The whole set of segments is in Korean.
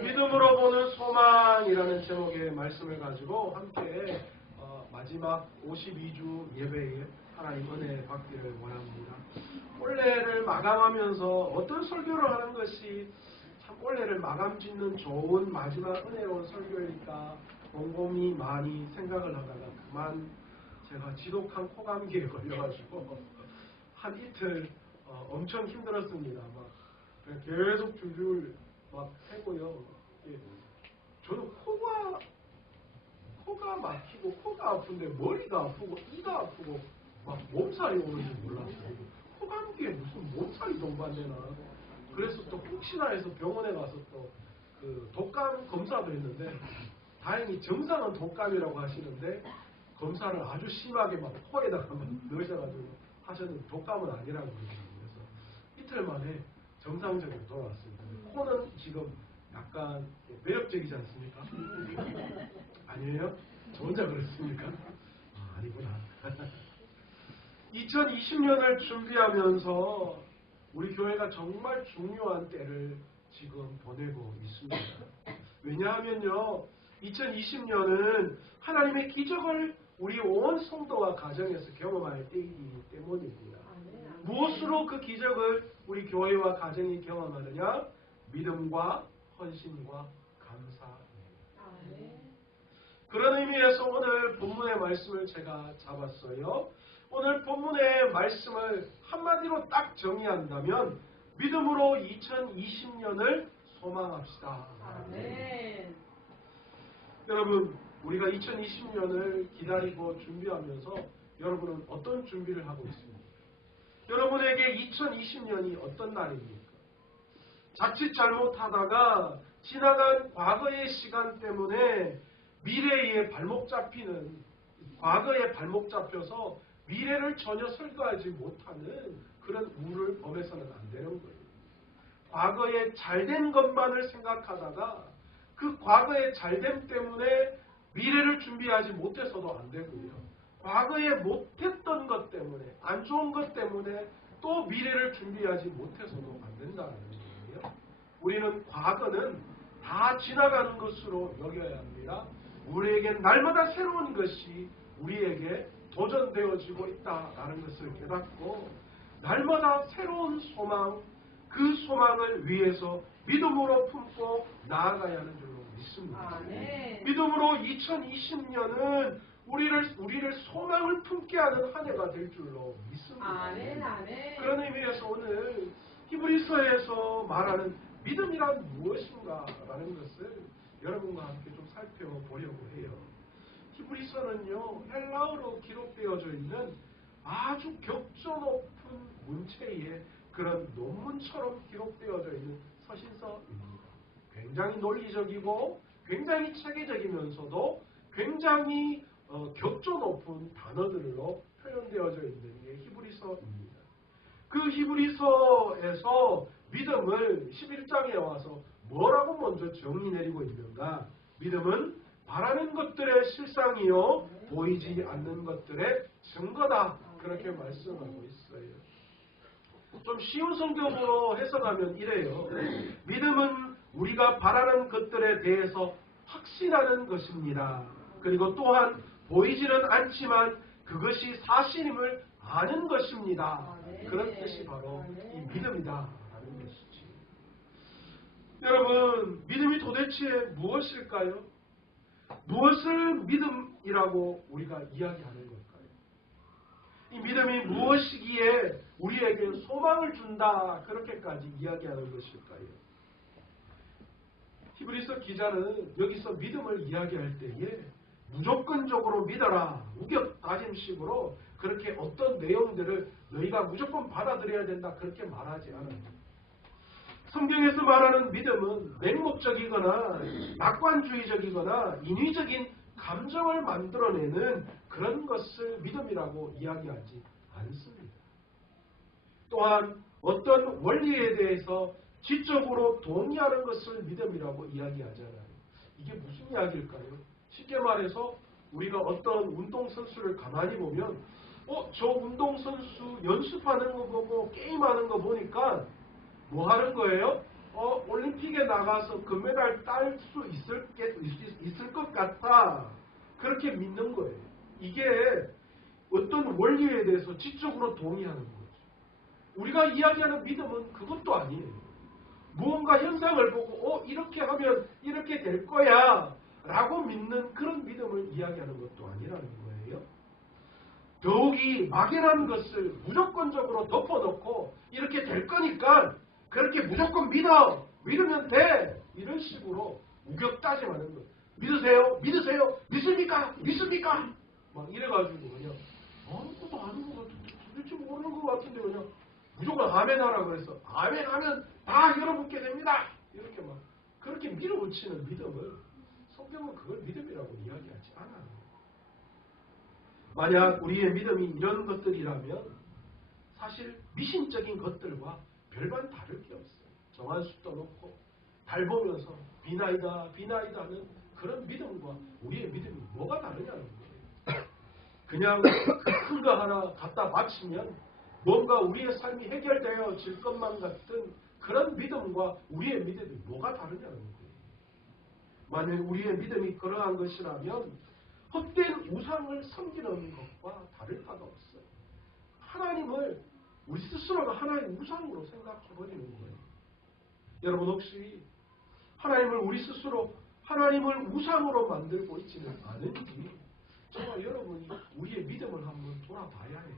오늘 믿음으로 보는 소망이라는 제목의 말씀을 가지고 함께 마지막 52주 예배에 하나님 은혜 받기를 원합니다. 올해를 마감하면서 어떤 설교를 하는 것이 참 올해를 마감 짓는 좋은 마지막 은혜로운 설교일까 곰곰이 많이 생각을 하다가 그만 제가 지독한 코감기에 걸려가지고 한 이틀 엄청 힘들었습니다. 막 계속 줄줄 막 해고요. 저는 코가 막히고 코가 아픈데 머리가 아프고 이가 아프고 막 몸살이 오는지 몰랐어요. 코감기에 무슨 몸살이 동반되나. 그래서 또 혹시나 해서 병원에 가서 또 그 독감 검사도 했는데 다행히 정상은 독감이라고 하시는데 검사를 아주 심하게 막 코에다가 막 넣으셔가지고 하셨는데 독감은 아니라고 그러더라고요. 그래서 이틀 만에 정상적으로 돌아왔습니다. 코는 지금 약간 매력적이지 않습니까? 아니에요? 저 혼자 그렇습니까? 아니구나. 2020년을 준비하면서 우리 교회가 정말 중요한 때를 지금 보내고 있습니다. 왜냐하면요, 2020년은 하나님의 기적을 우리 온 성도와 가정에서 경험할 때이기 때문입니다. 무엇으로 그 기적을 우리 교회와 가정이 경험하느냐? 믿음과 헌신과 감사입니다. 그런 의미에서 오늘 본문의 말씀을 제가 잡았어요. 오늘 본문의 말씀을 한마디로 딱 정의한다면 믿음으로 2020년을 소망합시다. 아멘. 여러분, 우리가 2020년을 기다리고 준비하면서 여러분은 어떤 준비를 하고 있습니까? 여러분에게 2020년이 어떤 날입니까? 자칫 잘못하다가 지나간 과거의 시간 때문에 미래에 발목 잡히는, 과거에 발목 잡혀서 미래를 전혀 설계하지 못하는 그런 우를 범해서는 안 되는 거예요. 과거에 잘된 것만을 생각하다가 그 과거의 잘됨 때문에 미래를 준비하지 못해서도 안 되고요. 과거에 못했던 것 때문에, 안 좋은 것 때문에 또 미래를 준비하지 못해서도 안 된다는 거예요. 우리는 과거는 다 지나가는 것으로 여겨야 합니다. 우리에게 날마다 새로운 것이 우리에게 도전되어지고 있다는 것을 깨닫고 날마다 새로운 소망, 그 소망을 위해서 믿음으로 품고 나아가야 하는 줄로 믿습니다. 믿음으로 2020년은 우리를 소망을 품게 하는 한 해가 될 줄로 믿습니다. 그런 의미에서 오늘 히브리서에서 말하는 믿음이란 무엇인가 라는 것을 여러분과 함께 좀 살펴보려고 해요. 히브리서는요, 헬라어로 기록되어져 있는 아주 격조 높은 문체의 그런 논문처럼 기록되어져 있는 서신서입니다. 굉장히 논리적이고 굉장히 체계적이면서도 굉장히 격조 높은 단어들로 표현되어져 있는 게 히브리서입니다. 그 히브리서에서 믿음을 11장에 와서 뭐라고 먼저 정의 내리고 있는가? 믿음은 바라는 것들의 실상이요 보이지 않는 것들의 증거다. 그렇게 말씀하고 있어요. 좀 쉬운 성경으로 해석하면 이래요. 믿음은 우리가 바라는 것들에 대해서 확신하는 것입니다. 그리고 또한 보이지는 않지만 그것이 사실임을 아는 것입니다. 그런 뜻이 바로 이 믿음이다 라는 것이지. 여러분, 믿음이 도대체 무엇일까요? 무엇을 믿음이라고 우리가 이야기하는 걸까요? 이 믿음이 무엇이기에 우리에게 소망을 준다 그렇게까지 이야기하는 것일까요? 히브리서 기자는 여기서 믿음을 이야기할 때에 무조건적으로 믿어라, 우격다짐식으로 그렇게 어떤 내용들을 너희가 무조건 받아들여야 된다 그렇게 말하지 않아요. 성경에서 말하는 믿음은 맹목적이거나 낙관주의적이거나 인위적인 감정을 만들어내는 그런 것을 믿음이라고 이야기하지 않습니다. 또한 어떤 원리에 대해서 지적으로 동의하는 것을 믿음이라고 이야기하잖아요. 이게 무슨 이야기일까요? 쉽게 말해서 우리가 어떤 운동선수를 가만히 보면 저 운동선수 연습하는 거 보고 게임하는 거 보니까 뭐 하는 거예요? 올림픽에 나가서 금메달 딸 수 있을 것 같다. 그렇게 믿는 거예요. 이게 어떤 원리에 대해서 지적으로 동의하는 거죠. 우리가 이야기하는 믿음은 그것도 아니에요. 무언가 현상을 보고 이렇게 하면 이렇게 될 거야 라고 믿는 그런 믿음을 이야기하는 것도 아니라는 거예요. 더욱이 막연한 것을 무조건적으로 덮어놓고 이렇게 될 거니까 그렇게 무조건 믿으면 돼 이런 식으로 우격다짐하는 거예요. 믿으세요? 믿습니까? 막 이래가지고 그냥 아무것도 아닌 것 같은데 도대체 모르는 것 같은데 그냥 무조건 아멘 하라 그래서 아멘 하면 다 열어붙게 됩니다. 이렇게 막 그렇게 밀어붙이는 믿음을 성경은 그걸 믿음이라고 이야기하지 않아요. 만약 우리의 믿음이 이런 것들이라면 사실 미신적인 것들과 별반 다를 게 없어요. 정한 숫도 놓고 달 보면서 비나이다 하는 그런 믿음과 우리의 믿음이 뭐가 다르냐는 거예요. 그냥 큰 거 하나 갖다 바치면 뭔가 우리의 삶이 해결되어질 것만 같은 그런 믿음과 우리의 믿음이 뭐가 다르냐는 거예요. 만약 우리의 믿음이 그러한 것이라면 헛된 우상을 섬기는 것과 다를 바가 없어요. 하나님을 우리 스스로가 하나의 우상으로 생각해버리는 거예요. 여러분 혹시 하나님을 우리 스스로 하나님을 우상으로 만들고 있지는 않은지 정말 여러분이 우리의 믿음을 한번 돌아봐야 해요.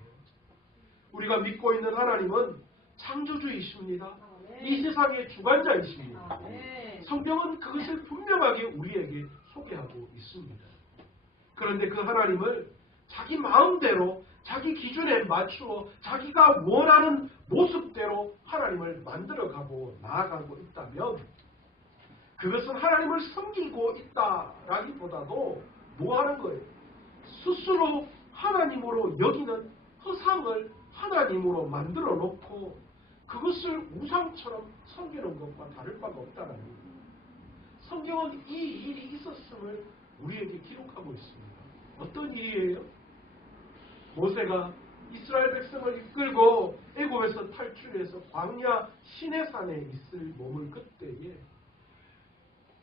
우리가 믿고 있는 하나님은 창조주이십니다. 이 세상의 주관자이십니다. 성경은 그것을 분명하게 우리에게 소개하고 있습니다. 그런데 그 하나님을 자기 마음대로 자기 기준에 맞추어 자기가 원하는 모습대로 하나님을 만들어가고 나아가고 있다면 그것은 하나님을 섬기고 있다라기보다도 뭐 하는 거예요? 스스로 하나님으로 여기는 허상을 하나님으로 만들어 놓고 그것을 우상처럼 섬기는 것과 다를 바가 없다는 거예요. 성경은 이 일이 있었음을 우리에게 기록하고 있습니다. 어떤 일이에요? 모세가 이스라엘 백성을 이끌고 애굽에서 탈출해서 광야 시내산에 있을 몸을 그때에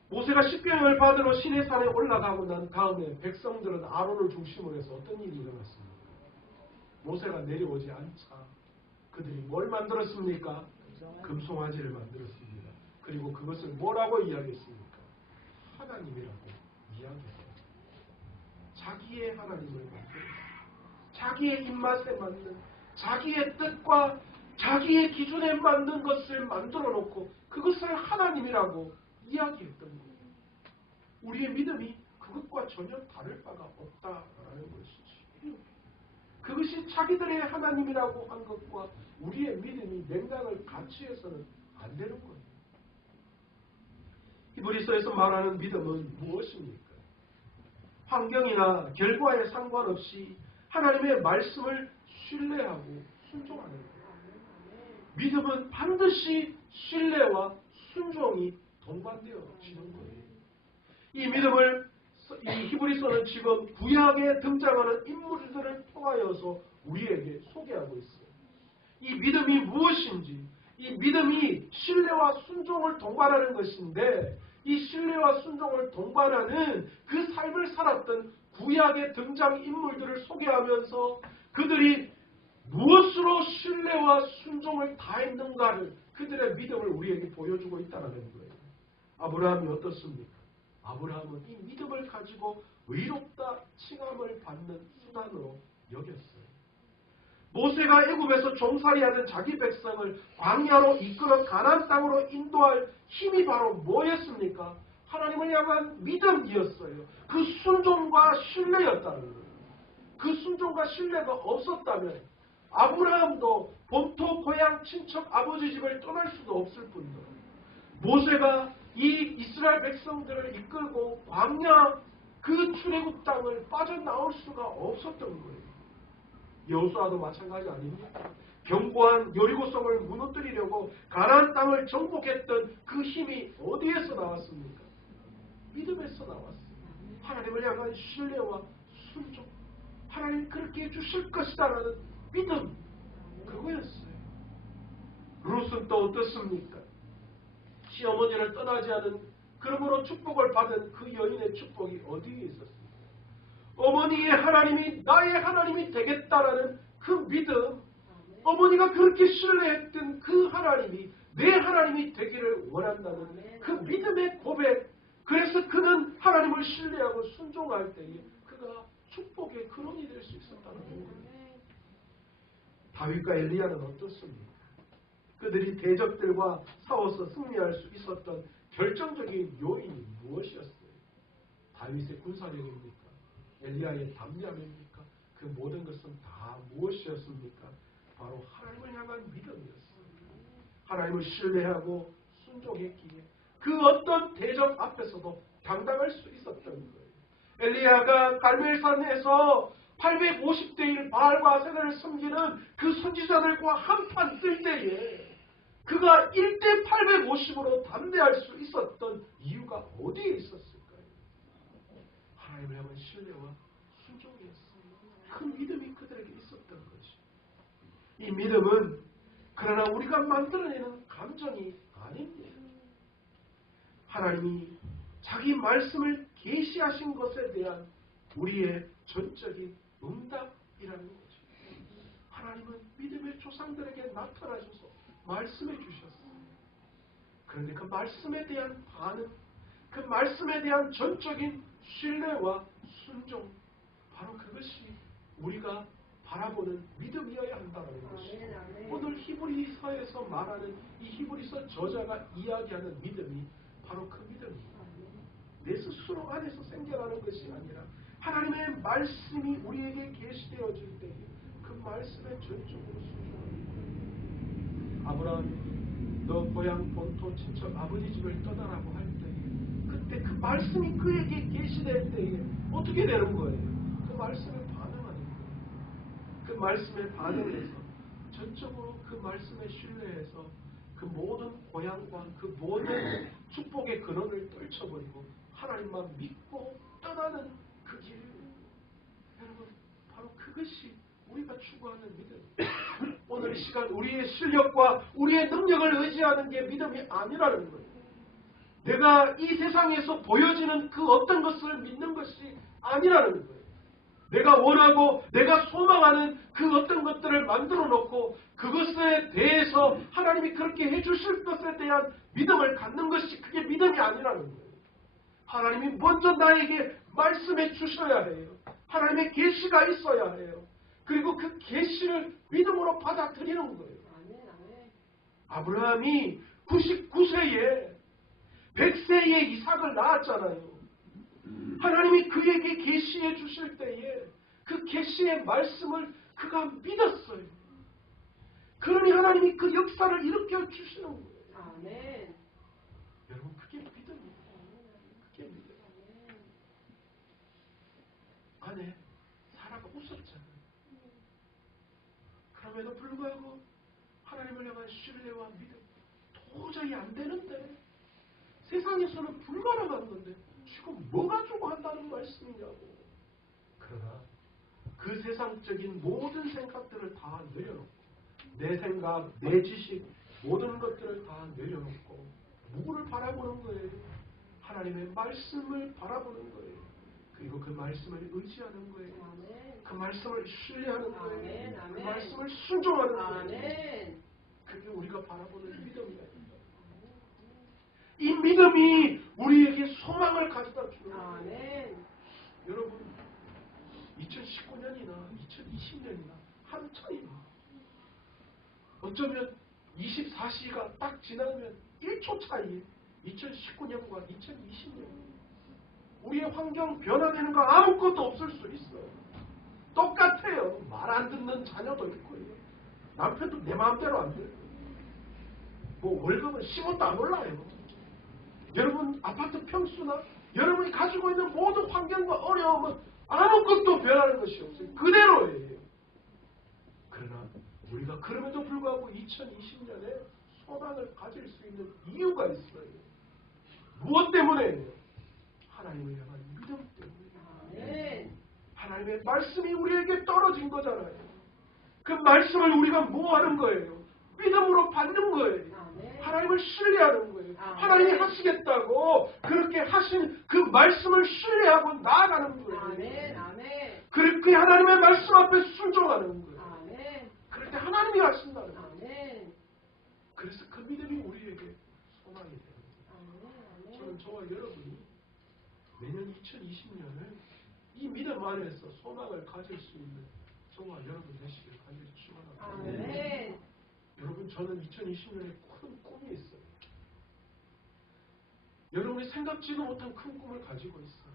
모세가 십계명을 받으러 시내산에 올라가고 난 다음에 백성들은 아론을 중심으로 해서 어떤 일이 일어났습니까? 모세가 내려오지 않자 그들이 뭘 만들었습니까? 금송아지를 만들었습니다. 그리고 그것을 뭐라고 이야기했습니까? 하나님이라고 이야기했어요. 자기의 하나님을 만들었어요. 자기의 입맛에 맞는 자기의 뜻과 자기의 기준에 맞는 것을 만들어 놓고 그것을 하나님이라고 이야기했던 거예요. 우리의 믿음이 그것과 전혀 다를 바가 없다라는 것이지. 그것이 자기들의 하나님이라고 한 것과 우리의 믿음이 맥락을 같이 해서는 안 되는 거예요. 히브리서에서 말하는 믿음은 무엇입니까? 환경이나 결과에 상관없이 하나님의 말씀을 신뢰하고 순종하는 거예요. 믿음은 반드시 신뢰와 순종이 동반되어지는 거예요. 이 믿음을 이 히브리서는 지금 구약에 등장하는 인물들을 통하여서 우리에게 소개하고 있어요. 이 믿음이 무엇인지, 이 믿음이 신뢰와 순종을 동반하는 것인데 이 신뢰와 순종을 동반하는 그 삶을 살았던 구약의 등장인물들을 소개하면서 그들이 무엇으로 신뢰와 순종을 다했는가를 그들의 믿음을 우리에게 보여주고 있다는 거예요. 아브라함이 어떻습니까? 아브라함은 이 믿음을 가지고 의롭다 칭함을 받는 수단으로 여겼어요. 모세가 애굽에서 종살이하는 자기 백성을 광야로 이끌어 가나안 땅으로 인도할 힘이 바로 뭐였습니까? 하나님을 향한 믿음이었어요. 그 순종과 신뢰였다는 거예요. 그 순종과 신뢰가 없었다면 아브라함도 본토 고향 친척 아버지 집을 떠날 수도 없을 뿐더러 모세가 이 이스라엘 백성들을 이끌고 광야 그 출애굽 땅을 빠져나올 수가 없었던 거예요. 여호수아도 마찬가지 아닙니까? 견고한 여리고성을 무너뜨리려고 가나안 땅을 정복했던 그 힘이 어디에서 나왔습니까? 믿음에서 나왔어요. 하나님을 향한 신뢰와 순종. 하나님 그렇게 해주실 것이다라는 믿음. 그거였어요. 룻은 또 어떻습니까? 시어머니를 떠나지 않은 그러므로 축복을 받은 그 여인의 축복이 어디에 있었습니까? 어머니의 하나님이 나의 하나님이 되겠다라는 그 믿음, 어머니가 그렇게 신뢰했던 그 하나님이 내 하나님이 되기를 원한다는 그 믿음의 고백. 그래서 그는 하나님을 신뢰하고 순종할 때에 그가 축복의 근원이 될 수 있었다는 거예요. 다윗과 엘리야는 어떻습니까? 그들이 대적들과 싸워서 승리할 수 있었던 결정적인 요인이 무엇이었어요? 다윗의 군사력입니까? 엘리야의 담대함입니까? 그 모든 것은 다 무엇이었습니까? 바로 하나님을 향한 믿음이었어요. 하나님을 신뢰하고 순종했기에 그 어떤 대적 앞에서도 당당할 수 있었던 거예요. 엘리야가 갈멜산에서 850대 1 바알과 아세나를 섬기는 그 선지자들과 한판 뜰 때에 그가 1대 850으로 담대할 수 있었던 이유가 어디에 있었을까요? 하나님을 향한 신뢰와 순종이었어요. 그 믿음이 그들에게 있었던 것이. 이 믿음은 그러나 우리가 만들어내는 감정이 아닙니다. 하나님이 자기 말씀을 계시하신 것에 대한 우리의 전적인 응답이라는 거죠. 하나님은 믿음의 조상들에게 나타나셔서 말씀해 주셨어요. 그런데 그 말씀에 대한 반응, 그 말씀에 대한 전적인 신뢰와 순종, 바로 그것이 우리가 바라보는 믿음이어야 한다는 것이죠. 오늘 히브리서에서 말하는 이 히브리서 저자가 이야기하는 믿음이 바로 그 믿음입니다. 내 스스로 안에서 생겨나는 것이 아니라 하나님의 말씀이 우리에게 계시되어질 때에 그 말씀에 전적으로 순종합니다. 아브라함이 너 고향 본토 친척 아버지 집을 떠나라고 할 때에 그때 그 말씀이 그에게 계시될 때에 어떻게 되는 거예요? 그 말씀에 반응하는 거예요. 그 말씀에 반응해서 전적으로 그 말씀에 신뢰해서 그 모든 고향과 그 모든 축복의 근원을 떨쳐버리고 하나님만 믿고 떠나는 그 길. 여러분, 바로 그것이 우리가 추구하는 믿음. 오늘 이 시간 우리의 실력과 우리의 능력을 의지하는 게 믿음이 아니라는 거예요. 내가 이 세상에서 보여지는 그 어떤 것을 믿는 것이 아니라는 거예요. 내가 원하고 내가 소망하는 그 어떤 것들을 만들어 놓고 그것에 대해서 하나님이 그렇게 해주실 것에 대한 믿음을 갖는 것이 그게 믿음이 아니라는 거예요. 하나님이 먼저 나에게 말씀해 주셔야 해요. 하나님의 계시가 있어야 해요. 그리고 그 계시를 믿음으로 받아들이는 거예요. 아브라함이 99세에 100세에 이삭을 낳았잖아요. 하나님이 그에게 계시해 주실 때에 그 계시의 말씀을 그가 믿었어요. 그러니 하나님이 그 역사를 일으켜 주시는 거예요. 아멘. 여러분, 그게 믿음이에요. 그게 믿음이에요. 아내 사라가 웃었잖아요. 그럼에도 불구하고 하나님을 향한 신뢰와 믿음 도저히 안 되는데 세상에서는 불가능한 건데 지금 뭐 가지고 한다는 말씀이냐고. 그러나 그 세상적인 모든 생각들을 다 내려놓고 내 생각, 내 지식 모든 것들을 다 내려놓고 누구를 바라보는 거예요? 하나님의 말씀을 바라보는 거예요. 그리고 그 말씀을 의지하는 거예요. 그 말씀을 신뢰하는 거예요. 그 말씀을 순종하는 거예요. 그게 우리가 바라보는 믿음이에요. 이 믿음이 우리에게 소망을 가져다 주는 거예요. 여러분, 2019년이나 2020년이나 한참이나 어쩌면 24시가 딱 지나면 1초 차이 2019년과 2020년 우리의 환경 변화되는 거 아무것도 없을 수 있어요. 똑같아요. 말 안 듣는 자녀도 있고요. 남편도 내 마음대로 안 돼요. 뭐 월급은 10원도 안 올라요. 여러분 아파트 평수나 여러분이 가지고 있는 모든 환경과 어려움은 아무것도 변하는 것이 없어요. 그대로예요. 그러나 우리가 그럼에도 불구하고 2020년에 소망을 가질 수 있는 이유가 있어요. 무엇 때문에? 하나님을 향한 믿음 때문에. 하나님의 말씀이 우리에게 떨어진 거잖아요. 그 말씀을 우리가 뭐 하는 거예요? 믿음으로 받는 거예요. 하나님을 신뢰하는 거예요. 아멘. 하나님이 하시겠다고 그렇게 하신 그 말씀을 신뢰하고 나아가는 거예요. 아멘. 아멘. 그렇게 하나님의 말씀 앞에 순종하는 거예요. 아멘. 그럴 때 하나님이 하신다는 거예요. 아멘. 그래서 그 믿음이 우리에게 소망이 되는 거예요. 아멘. 저는 저와 여러분이 내년 2020년을 이 믿음 안에서 소망을 가질 수 있는 저와 여러분 되시길 간절히 축원합니다. 아멘. 여러분, 저는 2020년에 큰 꿈이 있어요. 여러분이 생각지도 못한 큰 꿈을 가지고 있어요.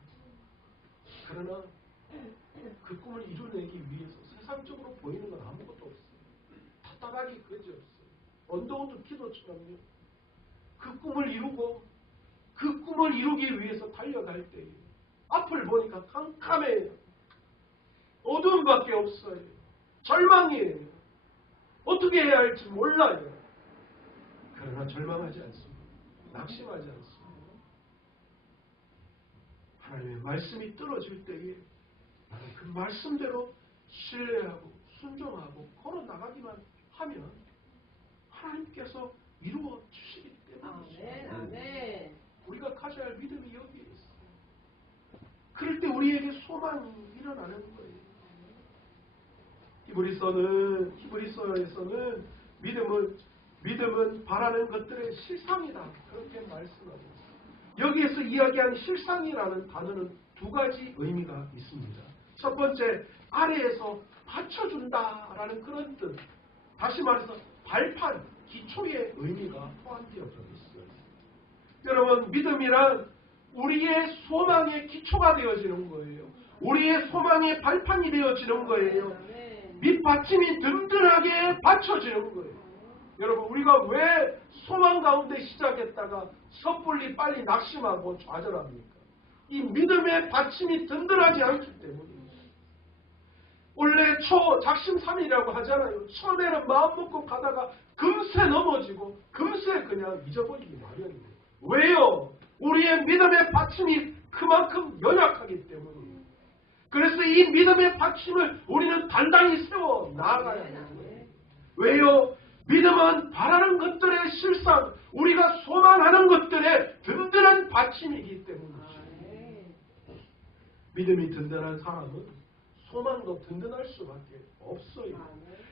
그러나 그 꿈을 이뤄내기 위해서 세상적으로 보이는 건 아무것도 없어요. 답답하기 그지 없어요. 언더우드 기도처럼요. 그 꿈을 이루고 그 꿈을 이루기 위해서 달려갈 때에 앞을 보니까 캄캄해요. 어두움밖에 없어요. 절망이에요. 어떻게 해야 할지 몰라요. 그러나 절망하지 않습니다. 낙심하지 않습니다. 하나님의 말씀이 떨어질 때에 나는 그 말씀대로 신뢰하고 순종하고 걸어 나가기만 하면 하나님께서 이루어 주시기 때문이죠. 아멘. 아멘. 우리가 가져야 할 믿음이 여기에 있어요. 그럴 때 우리에게 소망이 일어나는 거예요. 히브리서에서는 믿음은 바라는 것들의 실상이다. 그렇게 말씀하고 있습니다. 여기에서 이야기한 실상이라는 단어는 두 가지 의미가 있습니다. 첫 번째, 아래에서 받쳐준다라는 그런 뜻. 다시 말해서 발판, 기초의 의미가 포함되어져 있어요. 여러분, 믿음이란 우리의 소망의 기초가 되어지는 거예요. 우리의 소망의 발판이 되어지는 거예요. 밑받침이 든든하게 받쳐지는 거예요. 여러분, 우리가 왜 소망 가운데 시작했다가 섣불리 빨리 낙심하고 좌절합니까? 이 믿음의 받침이 든든하지 않기 때문이에요. 원래 작심삼일이라고 하잖아요. 처음에는 마음 먹고 가다가 금세 넘어지고 금세 그냥 잊어버리기 마련이에요. 왜요? 우리의 믿음의 받침이 그만큼 연약하기 때문이에요. 그래서 이 믿음의 받침을 우리는 단단히 세워 나아가야 해요. 왜요? 믿음은 바라는 것들의 실상, 우리가 소망하는 것들의 든든한 받침이기 때문이죠. 믿음이 든든한 사람은 소망도 든든할 수밖에 없어요.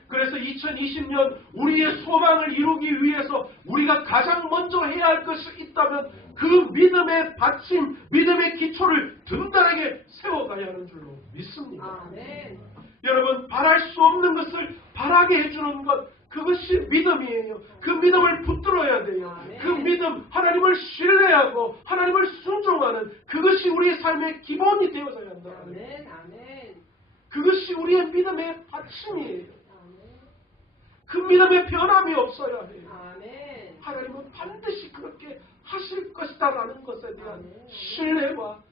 그래서 2020년 우리의 소망을 이루기 위해서 우리가 가장 먼저 해야 할 것이 있다면 그 믿음의 받침, 믿음의 기초를 든든하게 세워가야 하는 줄로 믿습니다. 아멘. 여러분, 바랄 수 없는 것을 바라게 해주는 것, 그것이 믿음이에요. 그 믿음을 붙들어야 돼요. 아멘. 그 믿음, 하나님을 신뢰하고 하나님을 순종하는 그것이 우리의 삶의 기본이 되어서야 한다. 아멘. 아멘. 그것이 우리의 믿음의 받침이에요. 그 믿음의 변함이 없어야 해요. 아멘. 하나님은 반드시 그렇게 하실 것이다라는 것에 대한 아멘. 신뢰와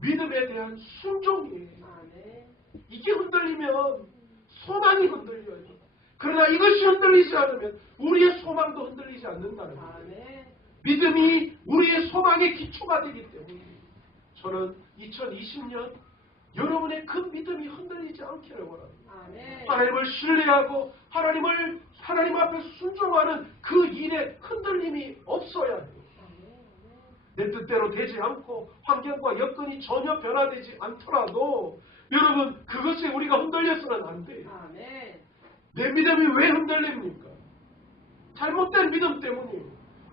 믿음에 대한 순종이에요. 아멘. 이게 흔들리면 소망이 흔들려요. 그러나 이것이 흔들리지 않으면 우리의 소망도 흔들리지 않는다는 거예요. 아멘. 믿음이 우리의 소망의 기초가 되기 때문에 저는 2020년 여러분의 그 믿음이 흔들리지 않기를 원합니다. 아멘. 하나님을 신뢰하고 하나님 앞에 순종하는 그 일에 흔들림이 없어야 해요. 내 뜻대로 되지 않고 환경과 여건이 전혀 변화되지 않더라도 여러분, 그것에 우리가 흔들려서는 안 돼요. 아멘. 내 믿음이 왜 흔들립니까? 잘못된 믿음 때문이에요.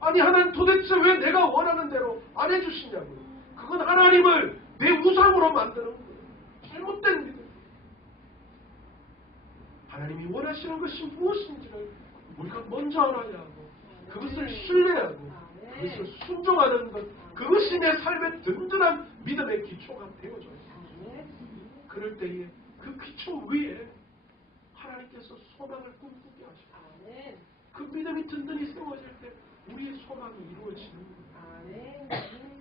아니, 하나님 도대체 왜 내가 원하는 대로 안 해주시냐고요. 그건 하나님을 내 우상으로 만드는 거예요. 잘못된 믿음. 하나님이 원하시는 것이 무엇인지를 우리가 먼저 알아야 하고 그것을 신뢰하고 그것을 순종하는 것, 그것이 내 삶의 든든한 믿음의 기초가 되어져요. 그럴 때에 그 기초 위에 하나님께서 소망을 꿈꾸게 하시고 그 믿음이 든든히 세워질 때 우리의 소망이 이루어지는 거예요.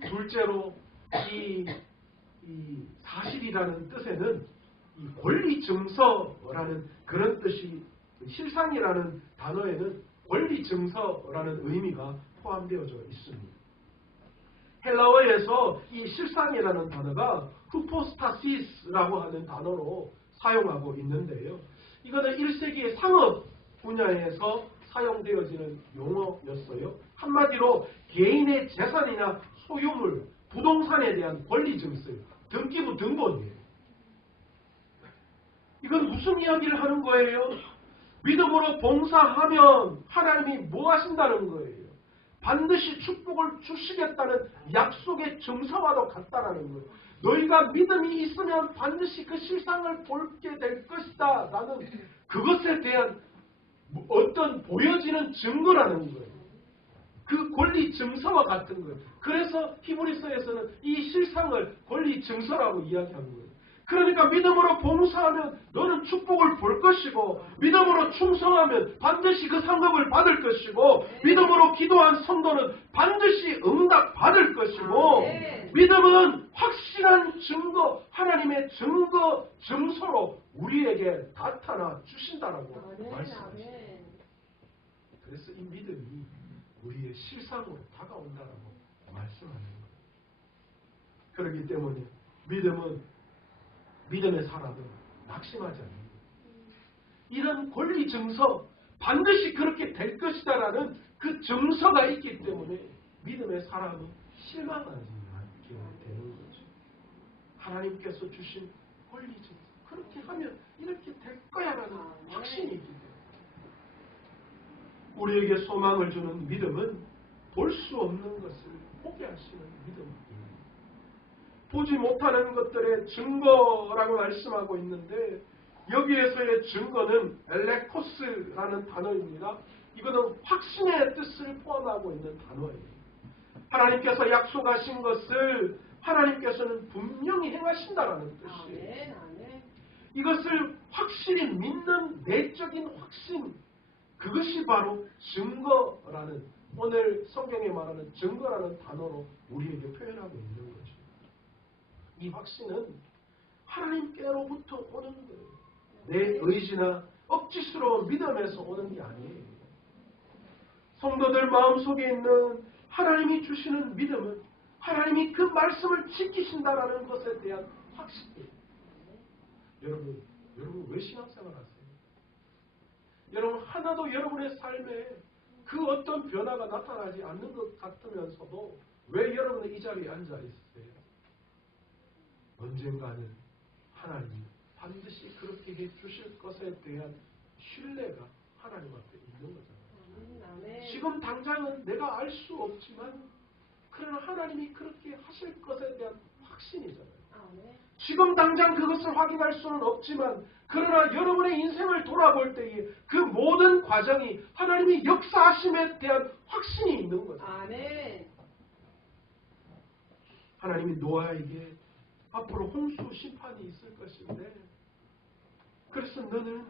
둘째로 이 사실이라는 뜻에는 이 권리 증서라는 그런 뜻이, 실상이라는 단어에는 권리 증서라는 의미가 포함되어져 있습니다. 헬라어에서 이 실상이라는 단어가 후포스타시스라고 하는 단어로 사용하고 있는데요. 이거는 1세기의 상업 분야에서 사용되어지는 용어였어요. 한마디로 개인의 재산이나 소유물, 부동산에 대한 권리 증서예요. 등기부 등본이에요. 이건 무슨 이야기를 하는 거예요? 믿음으로 봉사하면 하나님이 뭐 하신다는 거예요? 반드시 축복을 주시겠다는 약속의 증서와도 같다라는 거예요. 너희가 믿음이 있으면 반드시 그 실상을 볼게 될 것이다. 나는 그것에 대한 어떤 보여지는 증거라는 거예요. 그 권리 증서와 같은 거예요. 그래서 히브리서에서는 이 실상을 권리 증서라고 이야기하는 거예요. 그러니까 믿음으로 봉사하면 너는 축복을 볼 것이고, 믿음으로 충성하면 반드시 그 상급을 받을 것이고, 믿음으로 기도한 성도는 반드시 응답 받을 것이고, 믿음은 확실한 증거, 하나님의 증거, 증서로 우리에게 나타나 주신다라고 말씀하십니다. 그래서 이 믿음이 우리의 실상으로 다가온다라고 말씀하는 거예요. 그렇기 때문에 믿음의 사람은 낙심하지 않는 거예요. 이런 권리 증서, 반드시 그렇게 될 것이다라는 그 증서가 있기 때문에 믿음의 사람은 실망하지 않게 되는 거죠. 하나님께서 주신 권리 증서, 그렇게 하면 이렇게 될 거야라는 확신이 있기 때문에 우리에게 소망을 주는 믿음은 볼 수 없는 것을 보게 하시는 믿음입니다. 보지 못하는 것들의 증거라고 말씀하고 있는데, 여기에서의 증거는 엘레코스라는 단어입니다. 이거는 확신의 뜻을 포함하고 있는 단어예요. 하나님께서 약속하신 것을 하나님께서는 분명히 행하신다라는 뜻이에요. 이것을 확실히 믿는 내적인 확신, 그것이 바로 증거라는, 오늘 성경에 말하는 증거라는 단어로 우리에게 표현하고 있는 거죠. 이 확신은 하나님께로부터 오는 거예요. 내 의지나 억지스러운 믿음에서 오는 게 아니에요. 성도들 마음속에 있는 하나님이 주시는 믿음은 하나님이 그 말씀을 지키신다라는 것에 대한 확신이에요. 여러분 왜 신앙생활 하세요? 여러분 하나도 여러분의 삶에 그 어떤 변화가 나타나지 않는 것 같으면서도 왜 여러분은 이 자리에 앉아 있으세요? 언젠가는 하나님이 반드시 그렇게 해주실 것에 대한 신뢰가 하나님 앞에 있는 거잖아요. 지금 당장은 내가 알 수 없지만 그러나 하나님이 그렇게 하실 것에 대한 확신이잖아요. 지금 당장 그것을 확인할 수는 없지만 그러나 여러분의 인생을 돌아볼 때에 그 모든 과정이 하나님이 역사하심에 대한 확신이 있는 거죠. 하나님이 노아에게 앞으로 홍수 심판이 있을 것인데, 그래서 너는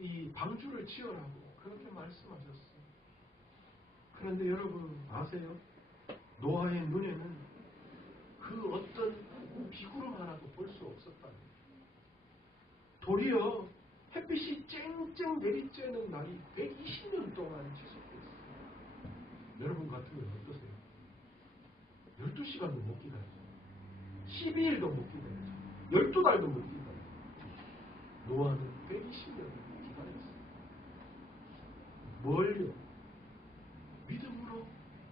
이 방주를 지으라고 그렇게 말씀하셨어요. 그런데 여러분 아세요? 노아의 눈에는 그 어떤 비구름 하나도 볼 수 없었다는 거예요. 도리어 햇빛이 쨍쨍 내리쬐는 날이 120년 동안 지속됐어요. 여러분 같으면 어떠세요? 12시간도 못 기다려요. 12일도 못 기다려요. 12달도 못 기다려요. 노아는 120년을 기다렸어요. 뭘요? 믿음으로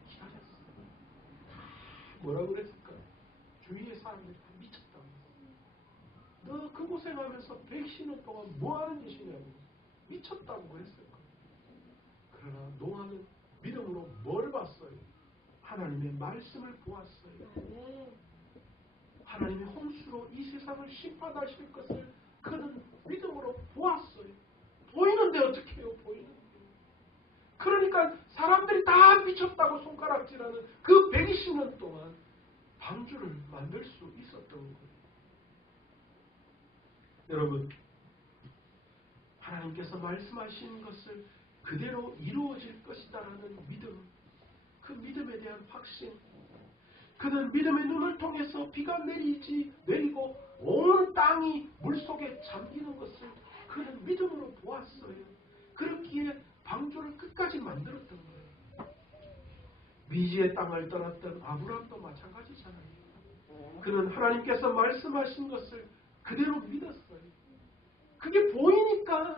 기다렸어요. 뭐라 그랬을까요? 주위의 사람들이 다 미쳤다고. 너 그 고생하면서 110년 동안 뭐 하는 짓이냐고. 미쳤다고 했을 거예요. 그러나 노아는 믿음으로 뭘 봤어요? 하나님의 말씀을 보았어요. 하나님이 홍수로 이 세상을 심판하실 것을 그는 믿음으로 보았어요. 보이는데 어떻게 해요? 보이는데. 그러니까 사람들이 다 미쳤다고 손가락질하는 그 120년 동안 방주를 만들 수 있었던 거예요. 여러분, 하나님께서 말씀하신 것을 그대로 이루어질 것이다라는 믿음, 그 믿음에 대한 확신, 그는 믿음의 눈을 통해서 비가 내리고 온 땅이 물속에 잠기는 것을 그는 믿음으로 보았어요. 그렇기에 방주를 끝까지 만들었던 거예요. 미지의 땅을 떠났던 아브라함도 마찬가지잖아요. 그는 하나님께서 말씀하신 것을 그대로 믿었어요. 그게 보이니까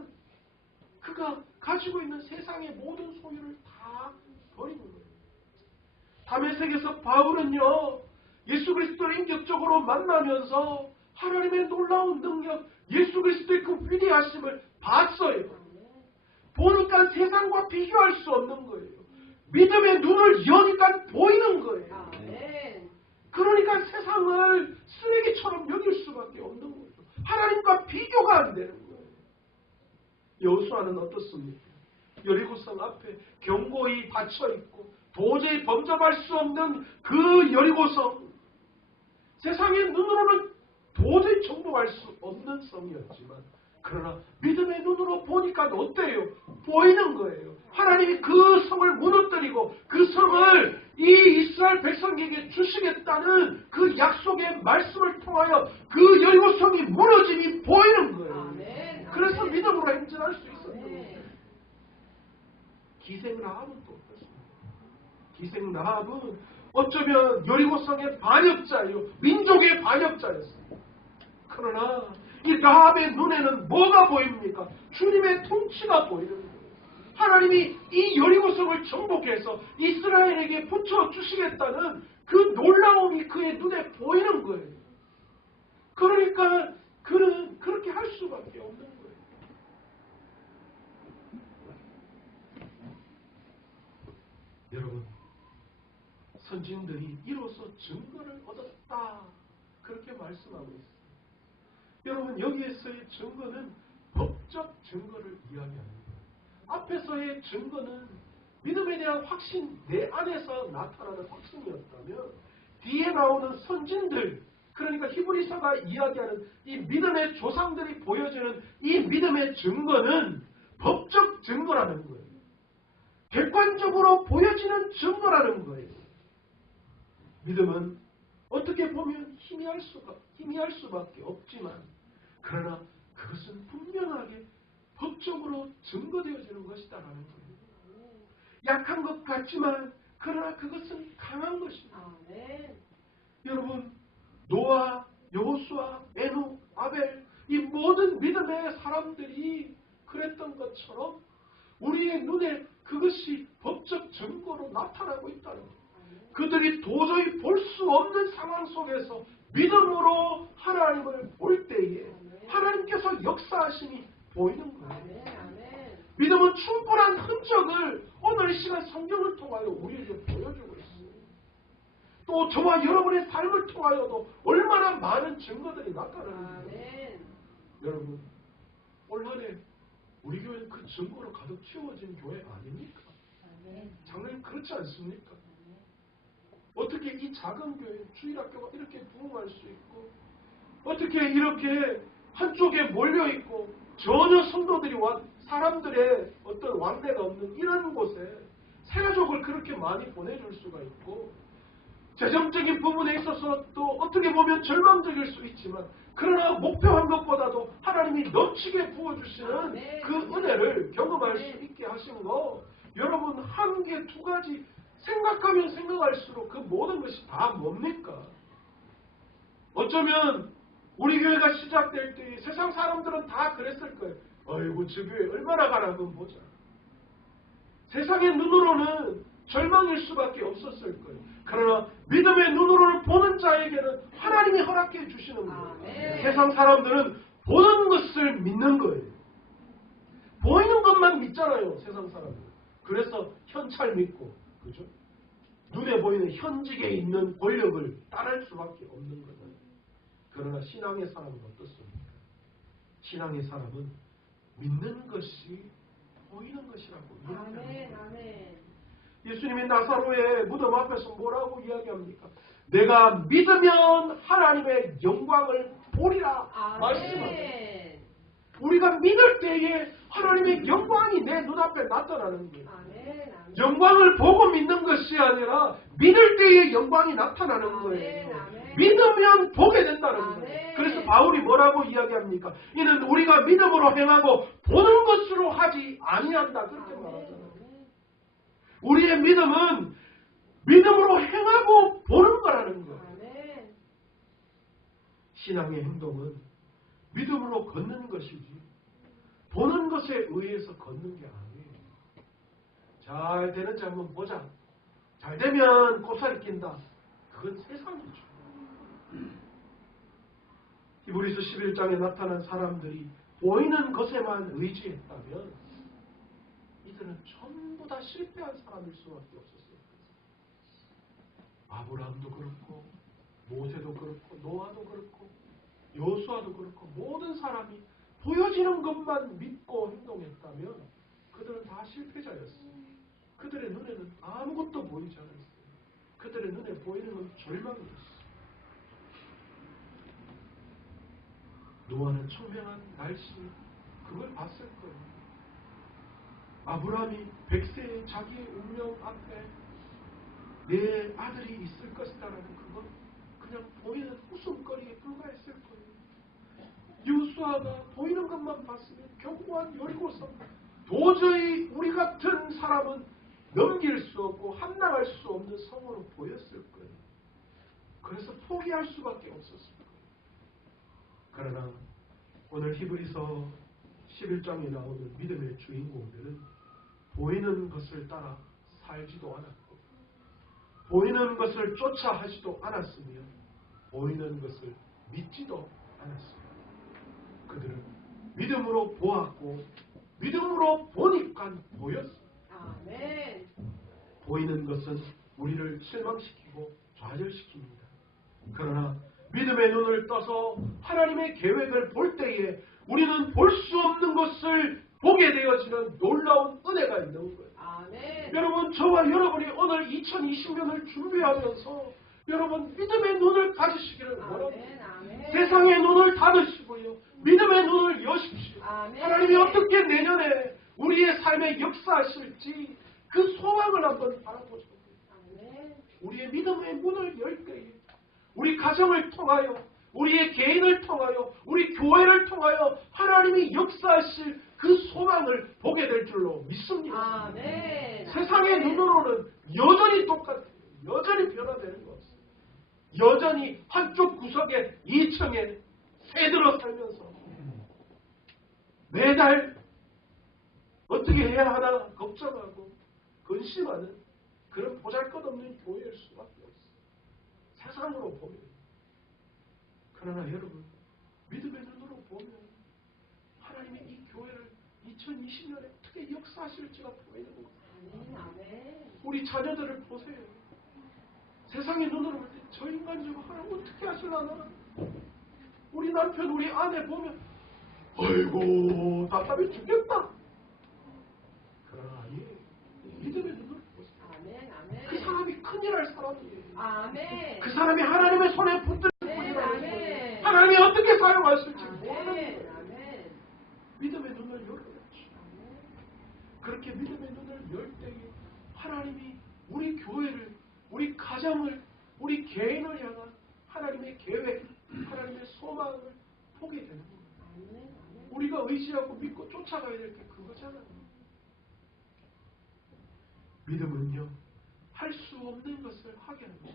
그가 가지고 있는 세상의 모든 소유를 다 버리는 거예요. 다메섹에서 바울은요, 예수 그리스도를 인격적으로 만나면서 하나님의 놀라운 능력, 예수 그리스도의 그 위대하심을 봤어요. 보니까 세상과 비교할 수 없는 거예요. 믿음의 눈을 여니까 보이는 거예요. 그러니까 세상을 쓰레기처럼 여길 수밖에 없는 거죠. 하나님과 비교가 안 되는 거예요. 여호수아는 어떻습니까? 여리고성 앞에 견고히 닫혀있고 도저히 범접할 수 없는 그 여리고성, 세상의 눈으로는 도저히 정복할 수 없는 성이었지만, 그러나 믿음의 눈으로 보니까 어때요? 보이는 거예요. 하나님이 그 성을 무너뜨리고 그 성을 이 이스라엘 백성에게 주시겠다는 그 약속의 말씀을 통하여 그 여리고성이 무너짐이 보이는 거예요. 그래서 믿음으로 행진할 수 있었던 거예요. 기생 라합은 또 어떻습니까? 기생 라합은 어쩌면 여리고성의 반역자예요. 민족의 반역자였어요. 그러나 이 라합의 눈에는 뭐가 보입니까? 주님의 통치가 보이는 거예요. 하나님이 이 여리고성을 정복해서 이스라엘에게 붙여주시겠다는 그 놀라움이 그의 눈에 보이는 거예요. 그러니까 그는 그렇게 할 수밖에 없는 거예요. 여러분, 선진들이 이로써 증거를 얻었다, 그렇게 말씀하고 있습니다. 여러분, 여기에서의 증거는 법적 증거를 이야기하는 거예요. 앞에서의 증거는 믿음에 대한 확신, 내 안에서 나타나는 확신이었다면, 뒤에 나오는 선진들, 그러니까 히브리서가 이야기하는 이 믿음의 조상들이 보여주는 이 믿음의 증거는 법적 증거라는 거예요. 객관적으로 보여지는 증거라는 거예요. 믿음은 어떻게 보면 희미할 수밖에 없지만, 그러나 그것은 분명하게 법적으로 증거되어지는 것이다라는 거예요. 약한 것 같지만 그러나 그것은 강한 것입니다. 여러분, 노아, 여호수아, 에녹, 아벨, 이 모든 믿음의 사람들이 그랬던 것처럼 우리의 눈에 그것이 법적 증거로 나타나고 있다는 거예요. 그들이 도저히 볼 수 없는 상황 속에서 믿음으로 하나님을 볼 때에 하나님께서 역사하심이 보이는 거예요. 믿음은 충분한 흔적을 오늘 이 시간 성경을 통하여 우리에게 보여주고 있어요. 또 저와 여러분의 삶을 통하여도 얼마나 많은 증거들이 나타나는지. 여러분, 올 한해 우리 교회는 그 증거로 가득 채워진 교회 아닙니까? 장로님, 그렇지 않습니까? 어떻게 이 작은 교회, 주일학교가 이렇게 부흥할 수 있고, 어떻게 이렇게 한쪽에 몰려있고 전혀 성도들이 사람들의 어떤 왕래가 없는 이런 곳에 세가족을 그렇게 많이 보내줄 수가 있고, 재정적인 부분에 있어서 또 어떻게 보면 절망적일 수 있지만, 그러나 목표한 것보다도 하나님이 넘치게 부어주시는 그 은혜를 경험할 수 있게 하신 거, 여러분, 한 개, 두 가지 생각하면 생각할수록 그 모든 것이 다 뭡니까? 어쩌면 우리 교회가 시작될 때 세상 사람들은 다 그랬을 거예요. 아이고, 저 교회 얼마나 가나 한번 보자. 세상의 눈으로는 절망일 수밖에 없었을 거예요. 그러나 믿음의 눈으로는 보는 자에게는 하나님이 허락해 주시는 거예요. 세상 사람들은 보는 것을 믿는 거예요. 보이는 것만 믿잖아요, 세상 사람들. 그래서 현찰 믿고, 그죠? 눈에 보이는 현직에 있는 권력을 따를 수밖에 없는 거예요. 그러나 신앙의 사람은 어떻습니까? 신앙의 사람은 믿는 것이 보이는 것이라고 이야기합니다. 예수님이 나사로의 무덤 앞에서 뭐라고 이야기합니까? 내가 믿으면 하나님의 영광을 보리라 말씀합니다. 우리가 믿을 때에 하나님의 영광이 내 눈앞에 나타나는 거예요. 영광을 보고 믿는 것이 아니라 믿을 때에 영광이 나타나는 거예요. 믿으면 보게 된다는 거예요. 그래서 바울이 뭐라고 이야기합니까? 이는 우리가 믿음으로 행하고 보는 것으로 하지 아니한다, 그렇게 말하잖아요. 우리의 믿음은 믿음으로 행하고 보는 거라는 거예요. 신앙의 행동은 믿음으로 걷는 것이지 보는 것에 의해서 걷는 게 아니에요. 잘 되는지 한번 보자. 잘 되면 꼽살이 낀다. 그건 세상이죠. 히브리서 11장에 나타난 사람들이 보이는 것에만 의지했다면 이들은 전부 다 실패한 사람일 수밖에 없었어요. 아브라함도 그렇고 모세도 그렇고 노아도 그렇고 여호수아도 그렇고 모든 사람이 보여지는 것만 믿고 행동했다면 그들은 다 실패자였어요. 그들의 눈에는 아무것도 보이지 않았어요. 그들의 눈에 보이는 건 절망이었어요. 노아는 청명한 날씨 그걸 봤을 거예요. 아브라함이 100세의 자기의 운명 앞에 내 아들이 있을 것이다라는 그건 그냥 보이는 웃음거리에 불과했을 거예요. 여호수아가 보이는 것만 봤으면 견고한 여리고성 도저히 우리 같은 사람은 넘길 수 없고 함락할 수 없는 성으로 보였을 거예요. 그래서 포기할 수밖에 없었을 거예요. 그러나 오늘 히브리서 11장에 나오는 믿음의 주인공들은 보이는 것을 따라 살지도 않았고 보이는 것을 쫓아 하지도 않았으며 보이는 것을 믿지도 않았습니다. 그들은 믿음으로 보았고 믿음으로 보니까 보였습니다. 아멘. 보이는 것은 우리를 실망시키고 좌절시킵니다. 그러나 믿음의 눈을 떠서 하나님의 계획을 볼 때에 우리는 볼 수 없는 것을 보게 되어지는 놀라운 은혜가 있는 거예요. 아멘. 여러분, 저와 여러분이 오늘 2020년을 준비하면서 여러분 믿음의 눈을 가지시기를 원합니다. 아멘. 세상의 눈을 닫으시고요. 믿음의 눈을 여십시오. 아멘. 하나님이 어떻게 내년에 우리의 삶에 역사하실지 그 소망을 한번 바라보죠. 아멘. 우리의 믿음의 문을 열 때에 우리 가정을 통하여 우리의 개인을 통하여 우리 교회를 통하여 하나님이 역사하실 그 소망을 보게 될 줄로 믿습니다. 아멘. 세상의 눈으로는 여전히 똑같아요. 여전히 변화되는 거 없어요. 여전히 한쪽 구석에 2층에 새들어 살면서 매달 어떻게 해야 하나 걱정하고 근심하는 그런 보잘것없는 교회일 수밖에 없어요. 세상으로 보면. 그러나 여러분 믿음의 눈으로 보면 하나님이 이 교회를 2020년에 어떻게 역사하실지가 보이는 거예요. 아멘. 우리 자녀들을 보세요. 세상의 눈으로 볼 때 저 인간 좀 하나님 어떻게 하실라나. 우리 남편 우리 아내 보면 아이고 답답해 죽겠다. 그러나 아니에요. 믿음의 눈으로 보세요. 아멘. 아멘. 그 사람이 큰일 할 사람이에요. 아멘. 그 사람이 하나님의 손에 붙들 뿐이라는 아멘. 거예요. 하나님이 어떻게 사용하실지 모르는 아멘. 거예요. 아멘. 믿음의 눈을 열어야지. 그렇게 믿음의 눈을 열 때에 하나님이 우리 교회를, 우리 가정을, 우리 개인을 향한 하나님의 계획, 하나님의 소망을 보게 되는 거예요. 우리가 의지하고 믿고 쫓아가야 될 게 그거잖아요. 믿음은요, 할 수 없는 것을 하게 합니다.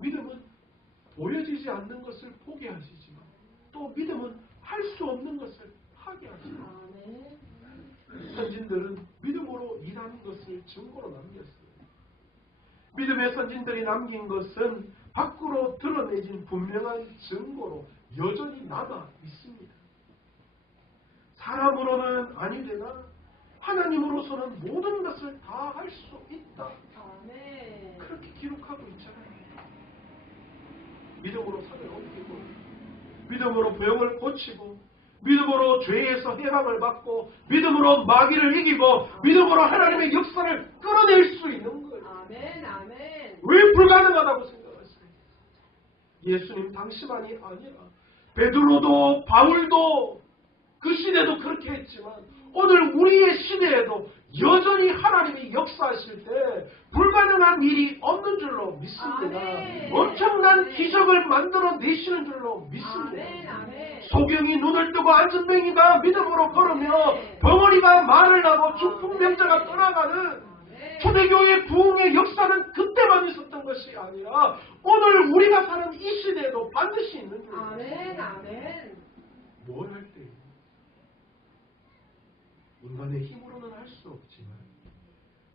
믿음은 보여지지 않는 것을 보게 하시지만 또 믿음은 할 수 없는 것을 하게 하십니다. 선진들은 믿음으로 일하는 것을 증거로 남겼어요. 믿음의 선진들이 남긴 것은 밖으로 드러내진 분명한 증거로 여전히 남아 있습니다. 사람으로는 아니되나 하나님으로서는 모든 것을 다 할 수 있다. 그렇게 기록하고 있잖아요. 믿음으로 산을 옮기고 믿음으로 병을 고치고 믿음으로 죄에서 해방을 받고 믿음으로 마귀를 이기고 믿음으로 하나님의 역사를 끌어낼 수 있는 거예요. 왜 불가능하다고 생각하세요? 예수님 당시만이 아니라 베드로도 바울도 그 시대도 그렇게 했지만 오늘 우리의 시대에도 여전히 하나님이 역사하실 때 불가능한 일이 없는 줄로 믿습니다. 엄청난 기적을 만들어내시는 줄로 믿습니다. 소경이 눈을 뜨고 앉은 뱅이가 믿음으로 걸으며 벙어리가 말을 하고 중풍병자가 떠나가는 초대교회 부흥의 역사는 그때만 있었던 것이 아니라 오늘 우리가 사는 이 시대에도 반드시 있는 줄로 뭘 할 때 인간의 힘으로는 할 수 없지만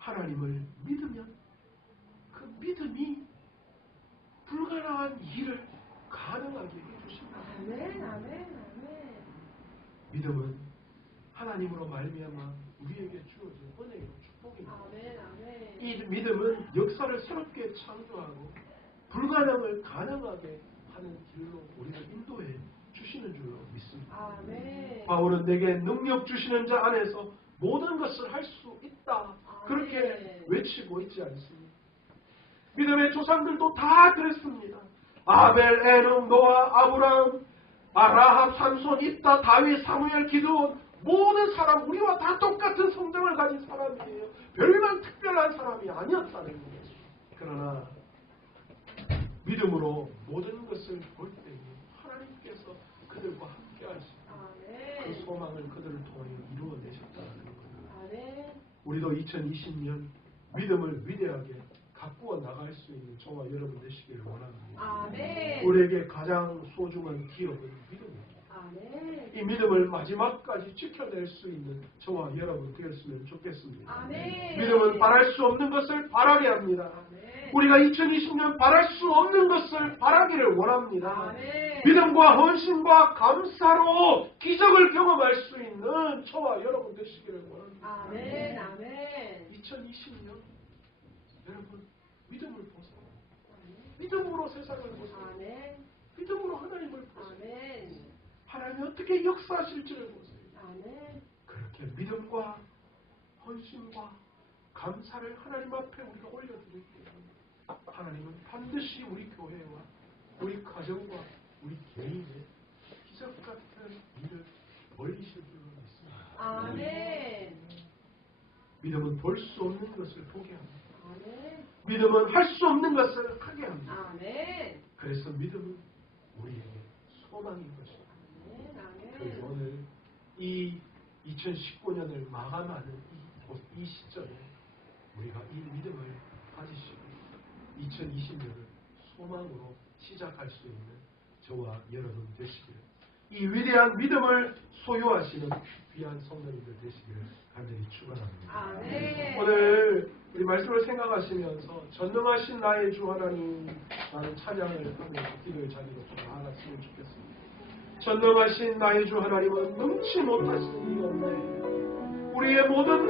하나님을 믿으면 그 믿음이 불가능한 일을 가능하게 해주신다. 아멘, 아멘, 아멘. 믿음은 하나님으로 말미암아 우리에게 주어진 은혜요 축복입니다. 아멘, 아멘. 이 믿음은 역사를 새롭게 창조하고 불가능을 가능하게 하는 길로 우리를 인도해 주시는 줄로 믿습니다. 아멘. 바울은 내게 능력 주시는 자 안에서 모든 것을 할 수 있다. 그렇게 아멘. 외치고 있지 않습니다. 믿음의 조상들도 다 그랬습니다. 아벨, 에녹, 노아, 아브라함, 라합, 삼손, 입다, 다윗, 사무엘, 기드온 모든 사람 우리와 다 똑같은 성장을 가진 사람이에요. 별반 특별한 사람이 아니었다는 거예요. 그러나 믿음으로 모든 것을 볼 때에 하나님께서 그들과 함께 하시고 그 아멘. 소망을 그들을 통하여 이루어내셨다는 거예요. 아멘. 우리도 2020년 믿음을 위대하게 가꾸어 나갈 수 있는 저와 여러분 되시기를 원합니다. 아멘. 우리에게 가장 소중한 기업은 믿음입니다. 아멘. 이 믿음을 마지막까지 지켜낼 수 있는 저와 여러분 되었으면 좋겠습니다. 아멘. 믿음은 바랄 수 없는 것을 바라게 합니다. 아멘. 우리가 2020년 바랄 수 없는 것을 바라기를 원합니다. 아멘. 믿음과 헌신과 감사로 기적을 경험할 수 있는 저와 여러분 되시기를 원합니다. 아멘. 아멘. 2020년 여러분 믿음을 보세요. 믿음으로 세상을 보세요. 아멘. 믿음으로 하나님을 보세요. 아멘. 하나님이 어떻게 역사하실지를 보세요. 아멘. 그렇게 믿음과 헌신과 감사를 하나님 앞에 우리가 올려드릴 때 하나님은 반드시 우리 교회와 우리 가정과 우리 개인의 기적 같은 일을 벌이실 줄로 믿습니다. 아멘. 믿음은 볼 수 없는 것을 보게 합니다. 아멘. 믿음은 할 수 없는 것을 하게 합니다. 아멘. 그래서 믿음은 우리에게 소망인 것입니다. 그래서 아멘. 오늘 이 2019년을 마감하는 이 시점에 우리가 이 믿음을 가지시고 2020년을 소망으로 시작할 수 있는 저와 여러분 되시기를, 이 위대한 믿음을 소유하시는 귀한 성도님들 되시기를 간절히 축원합니다. 아멘. 오늘 우리 말씀을 생각하시면서 전능하신 나의 주 하나님 라는 찬양을 하면서 기도의 자리로 좀 나아갔으면 좋겠습니다. 전능하신 나의 주 하나님은 능치 못하신 이 없네. 우리의 모든